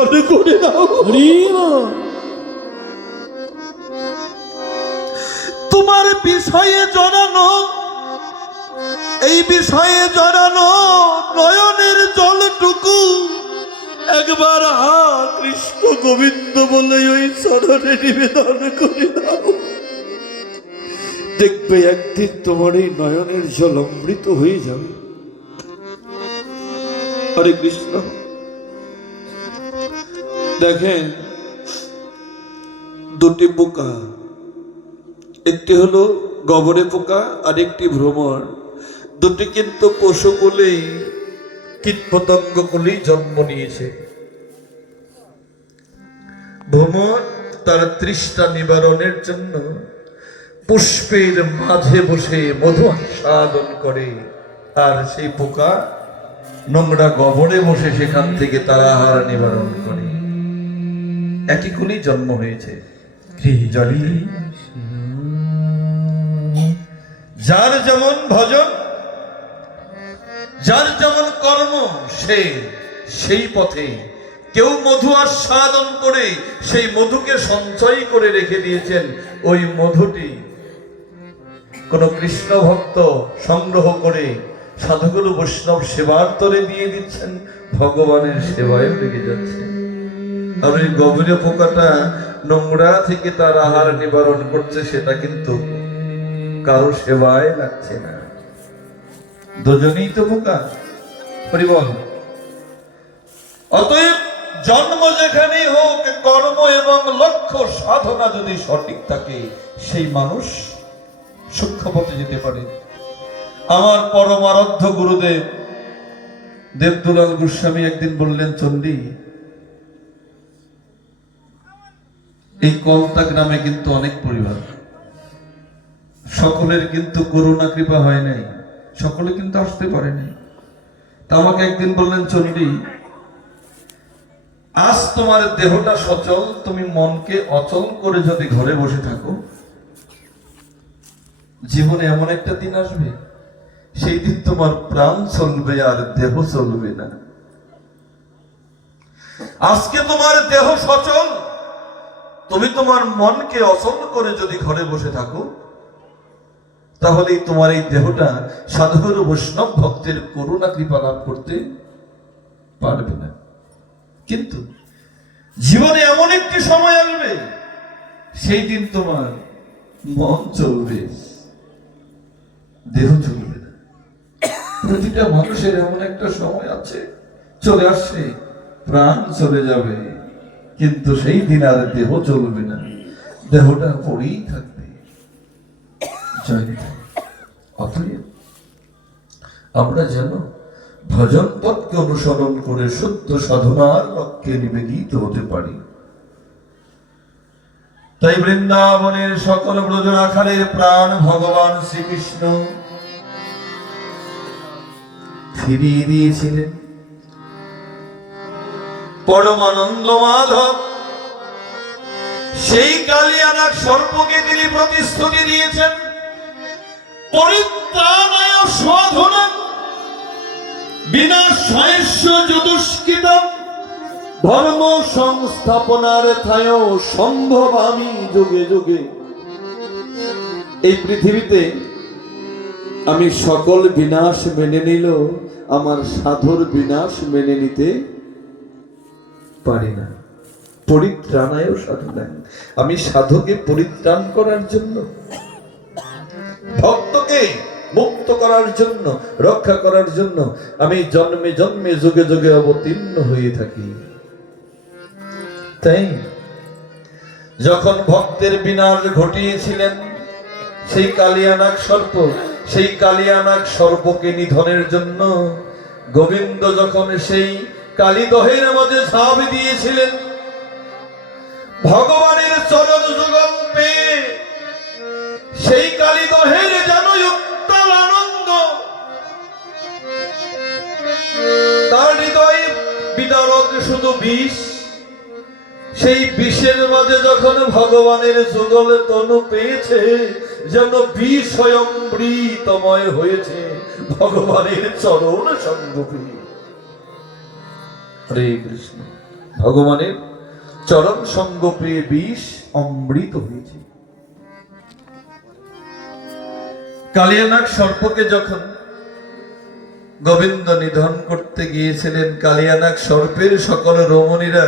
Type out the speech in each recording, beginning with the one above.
নিবেদন করে দাও। তোমার বিষয়ে জড়ানো, এই বিষয়ে জড়ানো নয়নের জলটুকু একবার হা কৃষ্ণ গোবিন্দ বলে ওই চরণে নিবেদন করে দাও। দেখবে একদিন তোমার এই নয়নের জল অমৃত হয়ে যাবে। হরে কৃষ্ণ। দেখেন, দুটি পোকা, একটি হলো গবরে পোকা আর একটি ভ্রমর। দুটি কিন্তু পশু বলেই, কীট পতঙ্গ বলেই জন্ম নিয়েছে। ভ্রমর তার তৃষ্ণা নিবারণের জন্য পুষ্পের মাঝে বসে মধু আস্বাদন করে, আর সেই পোকা নোংরা গবরে বসে সেখান থেকে তার আহার নিবারণ করে। একই কুলেই জন্ম হয়েছে। যার যেমন ভজন, যার যেমন কর্ম, সে সেই পথে। কেউ মধু আস্বাদন করে সেই মধুকে সঞ্চয় করে রেখে দিয়েছেন। ওই মধুটি কোন কৃষ্ণ ভক্ত সংগ্রহ করে সাধুগুরু বৈষ্ণব সেবার তরে দিয়ে দিচ্ছেন, ভগবানের সেবায় লেগে যাচ্ছে। আর ওই গভীর পোকাটা নোংরা থেকে তার আহার নিবারণ করছে, সেটা কিন্তু কারো সেবায় লাগছে না। দুজনেই তো পোকা। পরিবল। অতএব জন্ম যেখানেই হোক, কর্ম এবং লক্ষ্য সাধনা যদি সঠিক থাকে, সেই মানুষ সূক্ষ্ম পথে যেতে পারে। আমার পরমারাধ্য গুরুদেব দেবদুলাল গোস্বামী একদিন বললেন, চণ্ডী, এই কলতা গ্রামে কিন্তু অনেক পরিবার, সকলের কিন্তু করুণা কৃপা হয় নাই, সকলে কিন্তু আসতে পারেনি। তা আমাকে একদিন বললেন, চণ্ডী, আজ তোমার দেহটা সচল, তুমি মনকে অচল করে যদি ঘরে বসে থাকো, জীবনে এমন একটা দিন আসবে, সেই দিন তোমার প্রাণ চলবে আর দেহ চলবে না। আজকে তোমার দেহ সচল, তুমি তোমার মনকে অচল করে যদি ঘরে বসে থাকো, তাহলেই তোমার এই দেহটা সাধুগুরু বৈষ্ণব ভক্তের করুণা কৃপা লাভ করতে পারবে না। কিন্তু জীবনে এমন একটি সময় আসবে, সেই দিন তোমার মন চলবে, দেহ চলবে না। প্রতিটা মানুষের এমন একটা সময় আছে, চলে আসছে, প্রাণ চলে যাবে, কিন্তু সেই দিন আর দেহ চলবে না, দেহটা পড়েই থাকবে। অতএব আমরা যেন ভজন পথকে অনুসরণ করে সত্য সাধনার লক্ষ্যে নিবেদিত হতে পারি। তাই বৃন্দাবনের সকল ব্রজরাখালের প্রাণ ভগবান শ্রীকৃষ্ণ ফিরিয়ে দিয়েছিলেন। পরমানন্দ মাধব সেই কালিয়ানাগ সর্পকে তিনি প্রতিশ্রুতি দিয়েছেন, পরিত্রাণায় সাধনা বিনাশায়স্য যদুষ্কৃতম ধর্ম সংস্থাপনার থায় সম্ভব আমি যুগে যুগে। এই পৃথিবীতে আমি সকল বিনাশ মেনে নিল, আমার সাধুর বিনাশ মেনে নিতে পারি না। পরিত্রাণায় সাধনা, আমি সাধুকে পরিত্রাণ করার জন্য, ভক্তকে মুক্ত করার জন্য, রক্ষা করার জন্য আমি জন্মে জন্মে যুগে যুগে অবতীর্ণ হয়ে থাকি। তাই যখন ভক্তের বিনাশ ঘটিয়েছিলেন সেই কালিয়ানাগ সর্প, সেই কালিয়ানাগ সর্পকে নিধনের জন্য গোবিন্দ যখন সেই কালীদহের মধ্যে ঝাঁপ দিয়েছিলেন, ভগবানের চরণ যুগল পেয়ে সেই কালীদহের যেন উত্তাল আনন্দ, তার হৃদয়ে বিদারক শুধু বিষ। সেই বিষের মাঝে যখন ভগবানের যুগল তনু পেয়েছে, যেন বিষ স্বয়ংমৃতময় হয়েছে ভগবানের চরণ সঙ্গ পেয়ে। হরে কৃষ্ণ। ভগবানের চরণ সঙ্গ পেয়ে বিষ অমৃত হয়েছে। কালিয়ানাগ সর্পকে যখন গোবিন্দ নিধন করতে গিয়েছিলেন, কালিয়ানাগ সর্পের সকল রমণীরা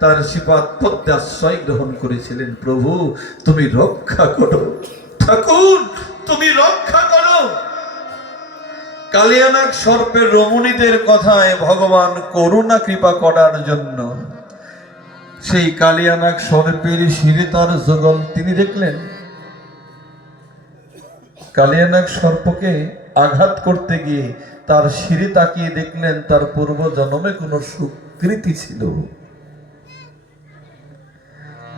তার শ্রীপাদ পদ্মে আশ্রয় গ্রহণ করেছিলেন। প্রভু তুমি রক্ষা করো, ঠাকুর তুমি রক্ষা করো। কালিয়ানাগ সর্পের রমণীদের কথায় ভগবান করুণা কৃপা করার জন্য সেই কালিয়ানাগ সর্পের শিরে তার যুগল তিনি দেখলেন। কালিয়ানাগ সর্পকে আঘাত করতে গিয়ে তার শিরে তাকিয়ে দেখলেন তার পূর্ব জন্মে কোনো সুকৃতি ছিল,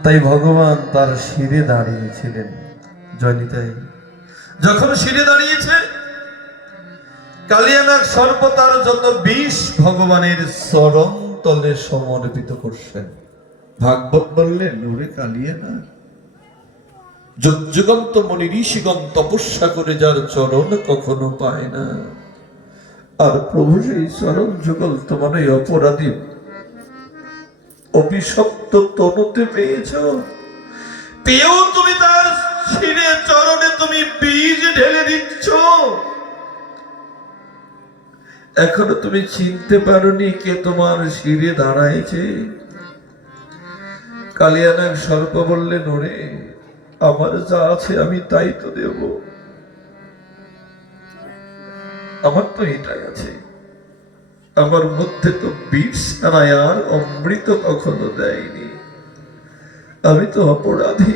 তাই ভগবান তার শিরে দাঁড়িয়েছিলেন। জয়নিতাই যখন শিরে দাঁড়িয়েছে, কালিয়ানাগ সর্প তার যত বিষ ভগবানের চরণ তলে সমর্পিত করছেন। ভাগবত বললেন, ওরে কালিয়ানাগ, যুগ যুগান্ত মনি ঋষিগণ তপস্যা করে যার চরণ কখনো পায় না, আর প্রভু সেই চরণ যুগল তোমার এই অপরাধী অভিশপ্ত তনুতে পেয়েছ, পেয়েও তুমি তার শিরে চরণে তুমি বীজ ঢেলে দিচ্ছ। এখনো তুমি চিনতে পারোনি কে তোমার শিরে দাঁড়াইছে। কালিয়ানাগ সর্প বললেন, ওরে আমার যা আছে আমি তাই তো দেব, আমার তো এটাই আছে, আমার মধ্যে তো বিষ ছাড়াই আর অমৃত কখনো দেয়নি, আমি তো অপরাধী,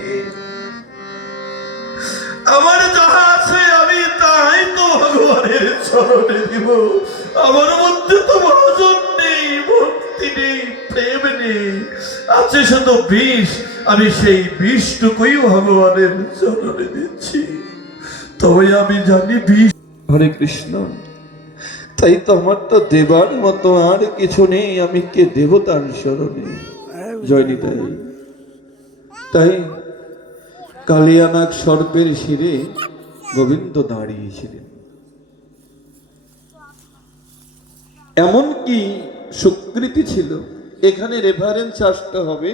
আমার যা আছে আমি তাই তো ভগবানের চরণে দিব। আমার মধ্যে তো ভজন নেই, ভক্তি নেই, প্রেম নেই, আছে শুধু বিষ। আমি সেই বিষটুকুই ভগবানের চরণে দিচ্ছি, তবে আমি জানি বিষ। হরে কৃষ্ণ। তাই তো আমার তো দেবার মতো আর কিছু নেই, আমি কে দেব তার শরণে। জয়নিতাই। তাই কালিয়ানাগ সর্পের শিরে গোবিন্দ দাঁড়িয়েছিলেন। এমন কি সুকৃতি ছিল, এখানে রেফারেন্স আসতে হবে,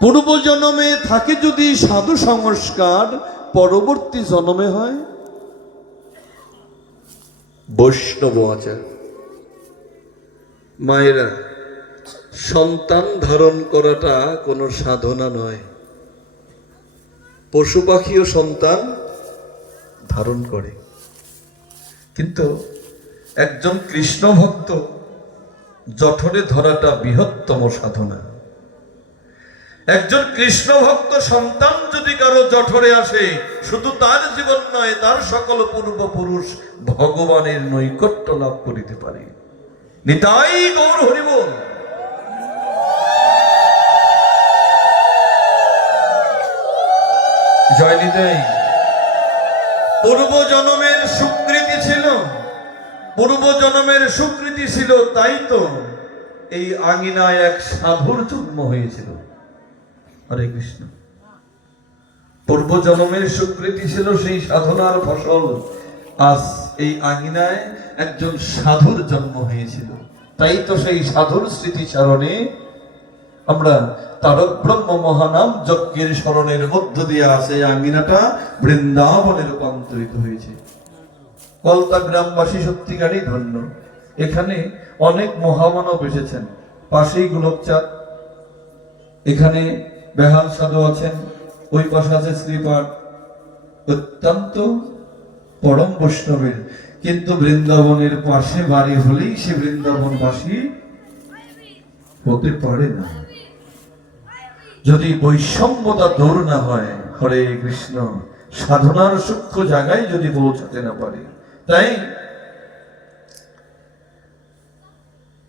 পূর্ব জন্মে থাকে যদি সাধু সংস্কার, পরবর্তী জন্মে হয় বৈষ্ণব আচার। মায়েরা, সন্তান ধারণ করাটা কোনো সাধনা নয়। পশু পাখিও সন্তান ধারণ করে, কিন্তু একজন কৃষ্ণ ভক্ত জঠরে ধরাটা বৃহত্তম সাধনা। একজন কৃষ্ণ ভক্ত সন্তান যদি কারো জঠরে আসে, শুধু তার জীবন নয়, তার সকল পূর্বপুরুষ ভগবানের নৈকট্য লাভ করিতে পারে। নিতাই গৌর হরি বল। জয় নিতাই। পূর্ব জন্মের সুকৃতি ছিল, পূর্ব জন্মের সুকৃতি ছিল, তাই তো এই আঙিনায় এক সাধুর জন্ম হয়েছিল। হরে কৃষ্ণ। পূর্ব জন্মের সুকৃতি ছিল, সেই সাধনার ফসল আজ এই আঙিনায় একজন সাধুর জন্ম হয়েছিল। তাই তো সেই সাধুর স্মৃতিচারণে আমরা তারক ব্রহ্ম মহানাম যজ্ঞের স্মরণের মধ্য দিয়ে আছে আঙিনাটা বৃন্দাবনে রূপান্তরিত হয়েছে। কলতা গ্রামবাসী সত্যিকারই ধন্য, এখানে অনেক মহামানব এসেছেন। পাশেই গোলকচাঁদ, এখানে বেহাল সাধু আছেন, ওই পাশে আছে শ্রীপাঠ, অত্যন্ত পরম বৈষ্ণবের। কিন্তু বৃন্দাবনের পাশে বাড়ি হলেই সে বৃন্দাবনবাসী হতে পারে না, যদি বৈষম্যতা দূর না হয়। হরে কৃষ্ণ। সাধনার সূক্ষ্ম জায়গায় যদি পৌঁছাতে না পারে। তাই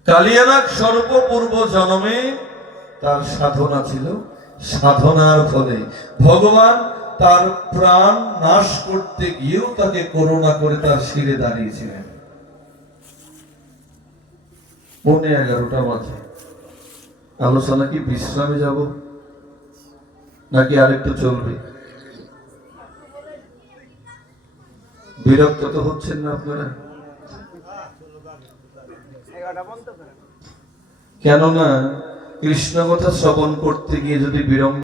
কালিয়ানাগ সর্প পূর্ব জন্মে তার সাধনা ছিল, সাধনার ফলে ভগবান তার প্রাণ নাশ করতে গিয়েও তাকে করুণা করে তার শিরে দাঁড়িয়েছিলেন। 11:15 বাজে। আলোচনা কি বিশ্রামে যাব নাকি আরেকটু চলবে? বিরক্ত তো হচ্ছেন না আপনারা? কেননা কৃষ্ণ কথা শ্রবণ করতে গিয়ে যদি বিড়ম্ব